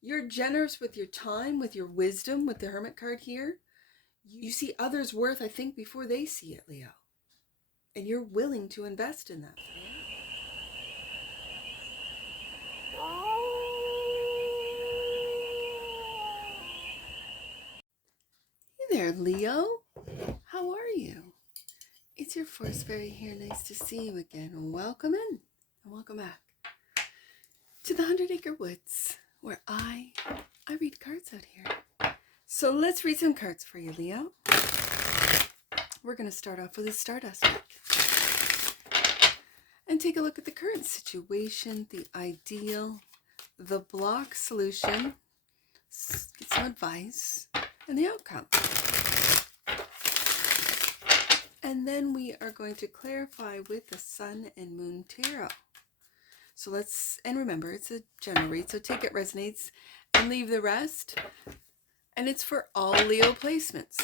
You're generous with your time, with your wisdom, with the Hermit card here. You see others' worth, I think, before they see it, Leo. And you're willing to invest in them. Hey there, Leo. How are you? It's your Force Fairy here. Nice to see you again. Welcome in and welcome back to the 100 Acre Woods, where I read cards out here. So let's read some cards for you, Leo. We're going to start off with a Stardust deck and take a look at the current situation, the ideal, the block solution, get some advice, and the outcome. And then we are going to clarify with the Sun and Moon Tarot. So and remember, it's a general read, so take it resonates and leave the rest. And it's for all Leo placements,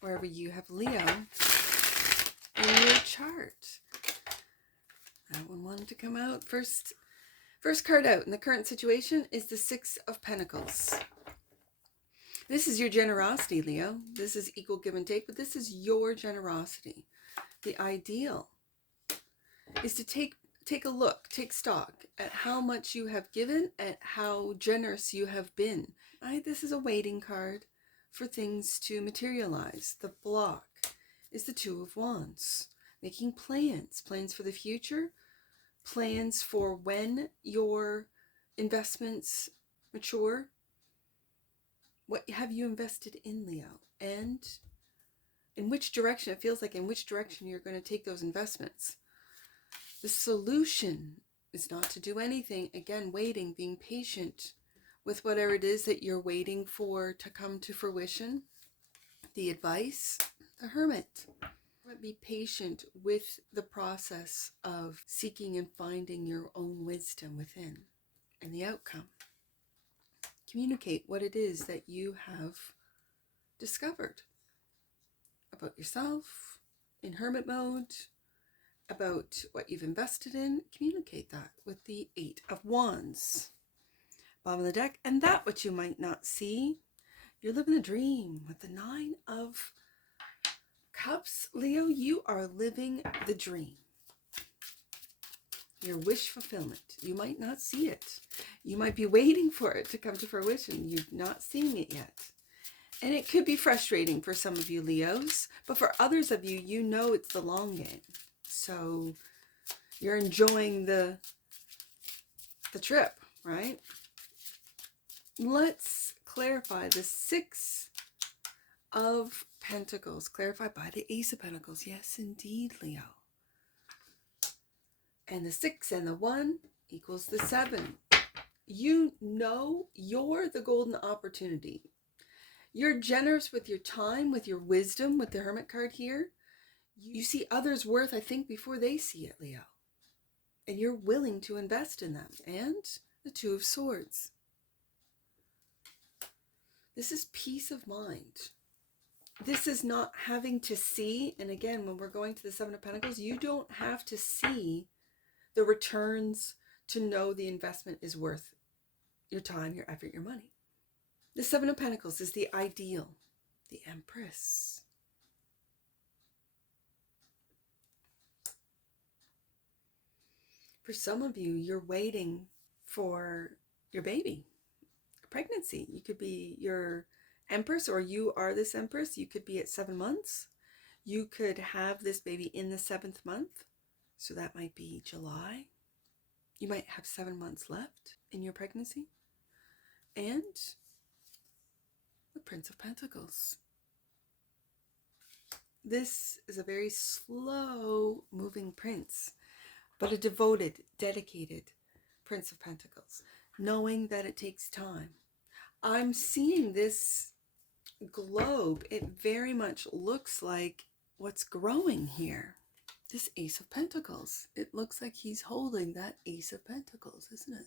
wherever you have Leo in your chart. That one wanted to come out. First card out in the current situation is the Six of Pentacles. This is your generosity, Leo. This is equal give and take, but this is your generosity. The ideal is to take a look, take stock at how much you have given, at how generous you have been. This is a waiting card for things to materialize. The block is the Two of Wands. Making plans for the future, plans for when your investments mature. What have you invested in, Leo? And in which direction, it feels like in which direction you're going to take those investments. The solution is not to do anything. Again, waiting, being patient with whatever it is that you're waiting for to come to fruition. The advice, the Hermit. Be patient with the process of seeking and finding your own wisdom within. And the outcome. Communicate what it is that you have discovered about yourself in Hermit mode, about what you've invested in. Communicate that with the Eight of Wands. Bottom of the deck, and that which you might not see. You're living the dream with the Nine of Cups. Leo, you are living the dream. Your wish fulfillment. You might not see it. You might be waiting for it to come to fruition. You're not seeing it yet. And it could be frustrating for some of you Leos, but for others of you, you know it's the long game. So you're enjoying the trip, right? Let's clarify the Six of Pentacles, clarified by the Ace of Pentacles. Yes, indeed, Leo. And the 6 and the 1 equals the 7. You know you're the golden opportunity. You're generous with your time, with your wisdom, with the Hermit card here. You see others' worth, I think, before they see it, Leo. And you're willing to invest in them. And the Two of Swords. This is peace of mind. This is not having to see, and again, when we're going to the Seven of Pentacles, you don't have to see the returns to know the investment is worth your time, your effort, your money. The Seven of Pentacles is the ideal, the Empress. For some of you, you're waiting for your baby, pregnancy. You could be your Empress, or you are this Empress. You could be at 7 months. You could have this baby in the 7th month. So that might be July. You might have 7 months left in your pregnancy. And the Prince of Pentacles. This is a very slow moving prince, but a devoted, dedicated Prince of Pentacles, knowing that it takes time. I'm seeing this globe. It very much looks like what's growing here. This Ace of Pentacles. It looks like he's holding that Ace of Pentacles, isn't it?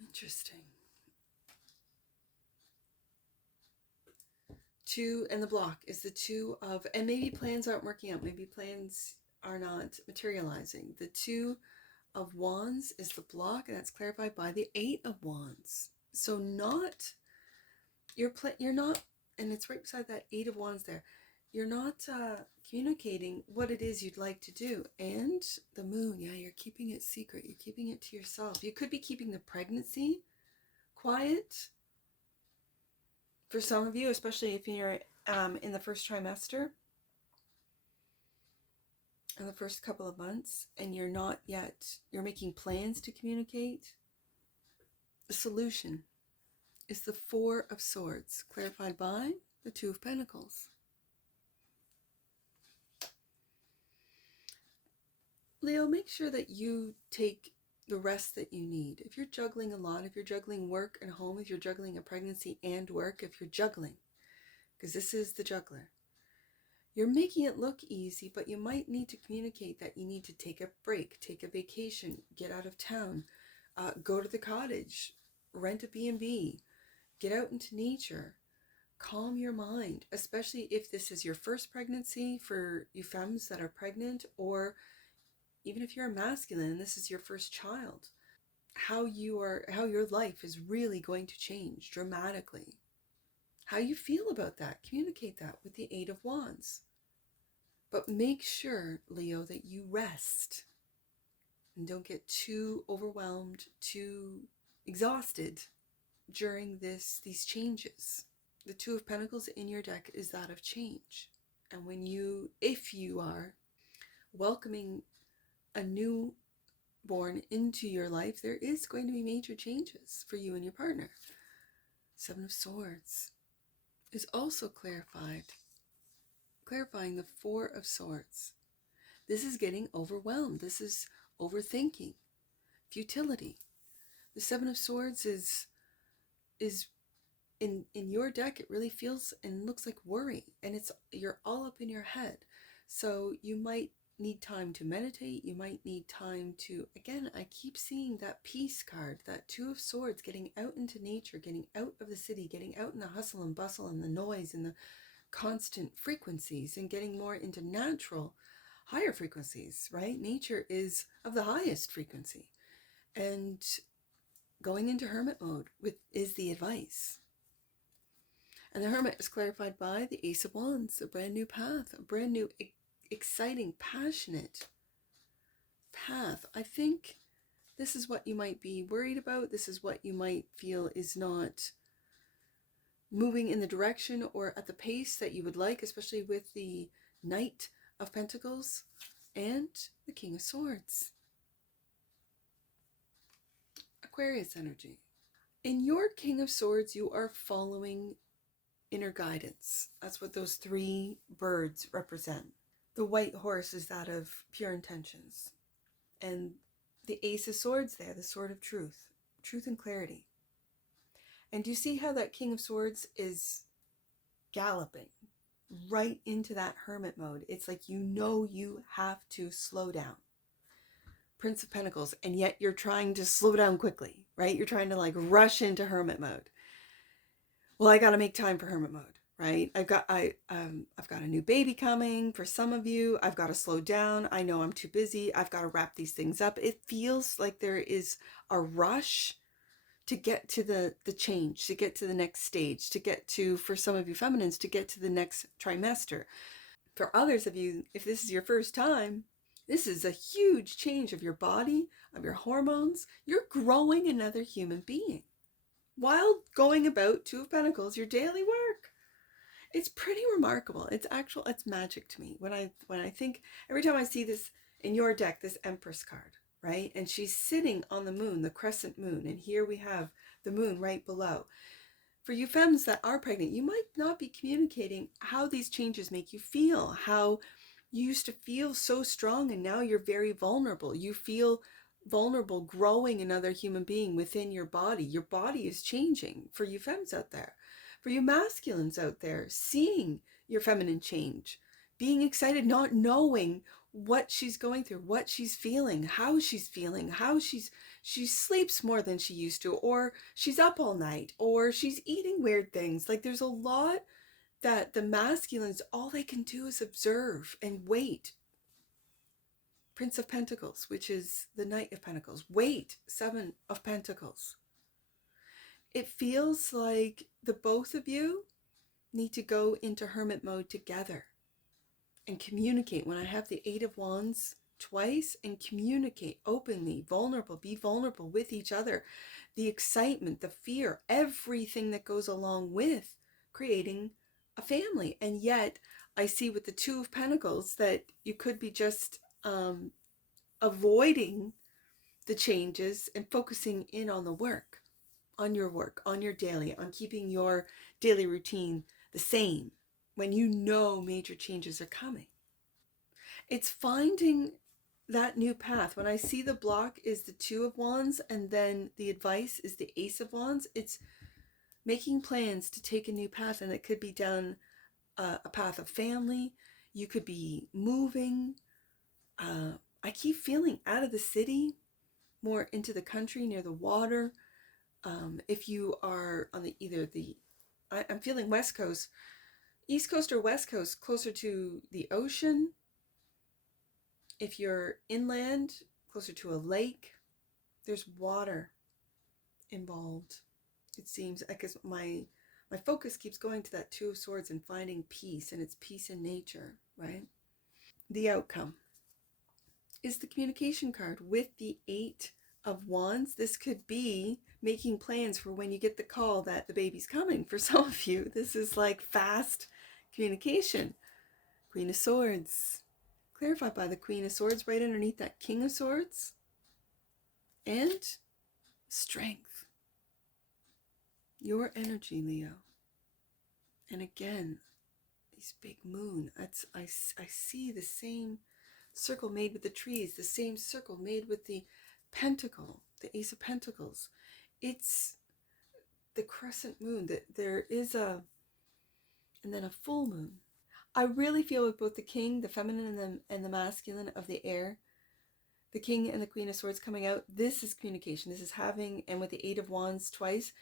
Interesting. 2 and the block is the Two of, and maybe plans aren't working out. Maybe plans are not materializing. The Two of Wands is the block, and that's clarified by the Eight of Wands. So you're not, and it's right beside that Eight of Wands there. You're not communicating what it is you'd like to do. And the Moon, yeah, you're keeping it secret. You're keeping it to yourself. You could be keeping the pregnancy quiet for some of you, especially if you're in the first trimester, in the first couple of months, and you're not yet, you're making plans to communicate. The solution is the Four of Swords, clarified by the Two of Pentacles. Leo, make sure that you take the rest that you need. If you're juggling a lot, if you're juggling work and home, if you're juggling a pregnancy and work, if you're juggling, because this is the juggler, you're making it look easy, but you might need to communicate that you need to take a break, take a vacation, get out of town, go to the cottage, rent a B&B, get out into nature, calm your mind, especially if this is your first pregnancy for you femmes that are pregnant, or even if you're a masculine and this is your first child. How your life is really going to change dramatically. How you feel about that, communicate that with the Eight of Wands. But make sure, Leo, that you rest and don't get too overwhelmed, too exhausted during these changes. The Two of Pentacles in your deck is that of change. And if you are welcoming a newborn into your life, there is going to be major changes for you and your partner. Seven of Swords is also clarifying the Four of Swords. This is getting overwhelmed. This is overthinking, futility. The Seven of Swords is in your deck. It really feels and looks like worry, and you're all up in your head. So you might need time to meditate. You might need time to, again, I keep seeing that peace card, that Two of Swords, getting out into nature, getting out of the city, getting out in the hustle and bustle and the noise and the constant frequencies, and getting more into natural, higher frequencies, right? Nature is of the highest frequency. And going into hermit mode is the advice. And the Hermit is clarified by the Ace of Wands, a brand new path, a brand new, exciting, passionate path. I think this is what you might be worried about. This is what you might feel is not moving in the direction or at the pace that you would like, especially with the Knight of Pentacles and the King of Swords. Aquarius energy. In your King of Swords, you are following inner guidance. That's what those three birds represent. The white horse is that of pure intentions. And the Ace of Swords there, the sword of truth and clarity. And do you see how that King of Swords is galloping right into that hermit mode? It's like you have to slow down. Prince of Pentacles, and yet you're trying to slow down quickly, right? You're trying to rush into hermit mode. Well, I got to make time for hermit mode, right? I've got a new baby coming for some of you. I've got to slow down. I know I'm too busy. I've got to wrap these things up. It feels like there is a rush to get to the change, to get to the next stage, to get to, for some of you feminines, to get to the next trimester. For others of you, if this is your first time, this is a huge change of your body, of your hormones. You're growing another human being while going about, Two of Pentacles, your daily work. It's pretty remarkable. It's magic to me. When I think, every time I see this in your deck, this Empress card, right? And she's sitting on the moon, the crescent moon. And here we have the moon right below. For you femmes that are pregnant, you might not be communicating how these changes make you feel, how you used to feel so strong and now you're very vulnerable. You feel vulnerable growing another human being within your body. Your body is changing for you femmes out there. For you masculines out there, seeing your feminine change, being excited, not knowing what she's going through, what she's feeling, how she sleeps more than she used to, or she's up all night, or she's eating weird things. There's a lot that the masculines, all they can do is observe and wait. Prince of Pentacles, which is the Knight of Pentacles. Weight, Seven of Pentacles. It feels like the both of you need to go into hermit mode together and communicate. When I have the Eight of Wands twice, and communicate openly, be vulnerable with each other. The excitement, the fear, everything that goes along with creating a family. And yet I see with the Two of Pentacles that you could be just avoiding the changes and focusing in on the work, on your daily, on keeping your daily routine the same when you know major changes are coming. It's finding that new path. When I see the block is the Two of Wands and then the advice is the Ace of Wands, it's making plans to take a new path, and it could be down a path of family. You could be moving. I keep feeling out of the city, more into the country near the water. If you are on I'm feeling West Coast, East Coast or West Coast, closer to the ocean. If you're inland, closer to a lake, there's water involved. It seems, because my focus keeps going to that Two of Swords and finding peace, and it's peace in nature, right? The outcome is the communication card with the Eight of Wands. This could be making plans for when you get the call that the baby's coming. For some of you, this is like fast communication. Queen of Swords, clarified by the Queen of Swords right underneath that King of Swords. And strength. Your energy, Leo. And again, this big moon. I see the same circle made with the trees, the same circle made with the pentacle, the Ace of Pentacles. It's the crescent moon. There is and then a full moon. I really feel with both the King, the feminine, and the masculine of the air, the King and the Queen of Swords coming out. This is communication. This is having, and with the Eight of Wands twice,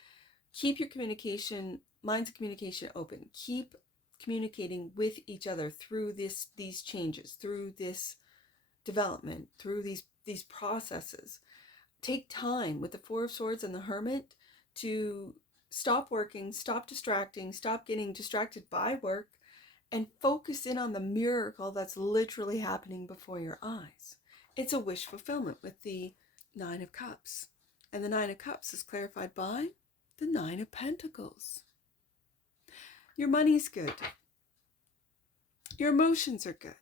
keep your communication, lines of communication open. Keep communicating with each other through these changes, through this development, through these processes. Take time with the Four of Swords and the Hermit to stop working, stop distracting, stop getting distracted by work, and focus in on the miracle that's literally happening before your eyes. It's a wish fulfillment with the Nine of Cups. And the Nine of Cups is clarified by the Nine of Pentacles. Your money's good. Your emotions are good.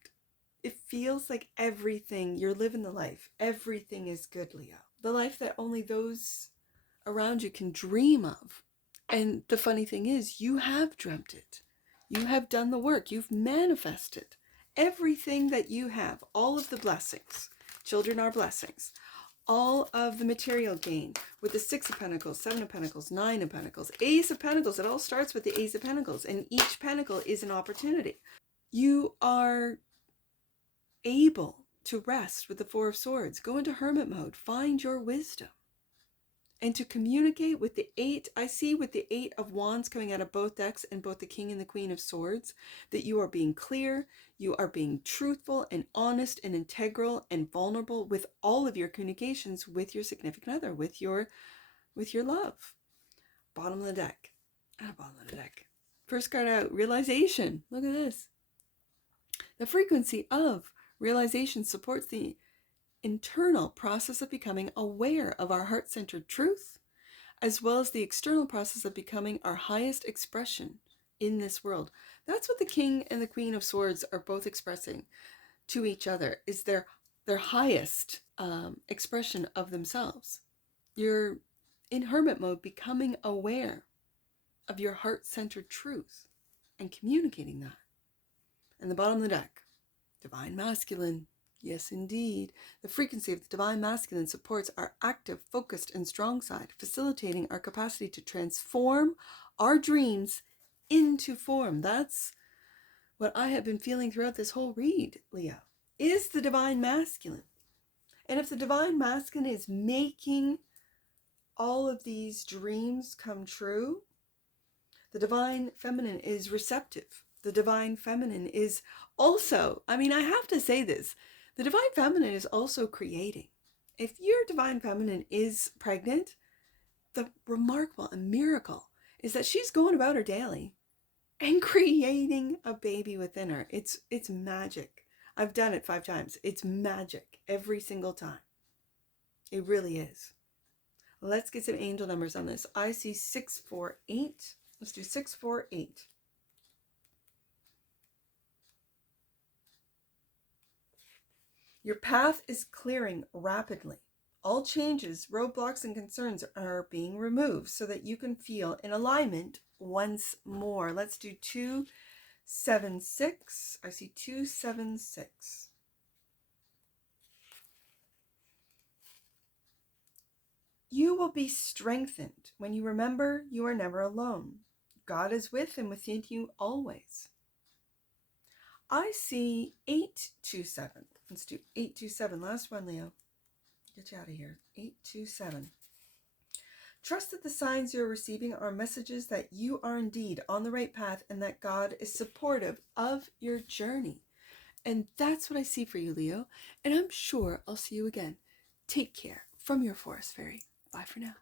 It feels like everything, you're living the life. Everything is good, Leo. The life that only those around you can dream of. And the funny thing is, you have dreamt it. You have done the work. You've manifested everything that you have. All of the blessings. Children are blessings. All of the material gain with the Six of Pentacles, Seven of Pentacles, Nine of Pentacles, Ace of Pentacles. It all starts with the Ace of Pentacles, and each pentacle is an opportunity. You are able to rest with the Four of Swords. Go into hermit mode. Find your wisdom. And to communicate with the Eight, I see with the Eight of Wands coming out of both decks and both the King and the Queen of Swords, that you are being clear, you are being truthful and honest and integral and vulnerable with all of your communications with your significant other, with your love. Bottom of the deck. Bottom of the deck. First card out, realization. Look at this. The frequency of realization supports the internal process of becoming aware of our heart-centered truth, as well as the external process of becoming our highest expression in this world. That's what the King and the Queen of Swords are both expressing to each other, is their highest expression of themselves. You're in hermit mode, becoming aware of your heart-centered truth and communicating that. And the bottom of the deck, Divine Masculine. Yes, indeed. The frequency of the Divine Masculine supports our active, focused, and strong side, facilitating our capacity to transform our dreams into form. That's what I have been feeling throughout this whole read, Leo, is the Divine Masculine. And if the Divine Masculine is making all of these dreams come true, the Divine Feminine is receptive. The Divine Feminine is also, I have to say this, The divine feminine is also creating. If your divine feminine is pregnant, the remarkable and miracle is that she's going about her daily and creating a baby within her. It's magic. I've done it 5 times. It's magic every single time. It really is. Let's get some angel numbers on this. I see 648. Let's do 648. Your path is clearing rapidly. All changes, roadblocks, and concerns are being removed so that you can feel in alignment once more. Let's do 276. I see 276. You will be strengthened when you remember you are never alone. God is with and within you always. I see 827. Let's do 827. Last one, Leo. Get you out of here. 827. Trust that the signs you're receiving are messages that you are indeed on the right path and that God is supportive of your journey. And that's what I see for you, Leo. And I'm sure I'll see you again. Take care from your forest fairy. Bye for now.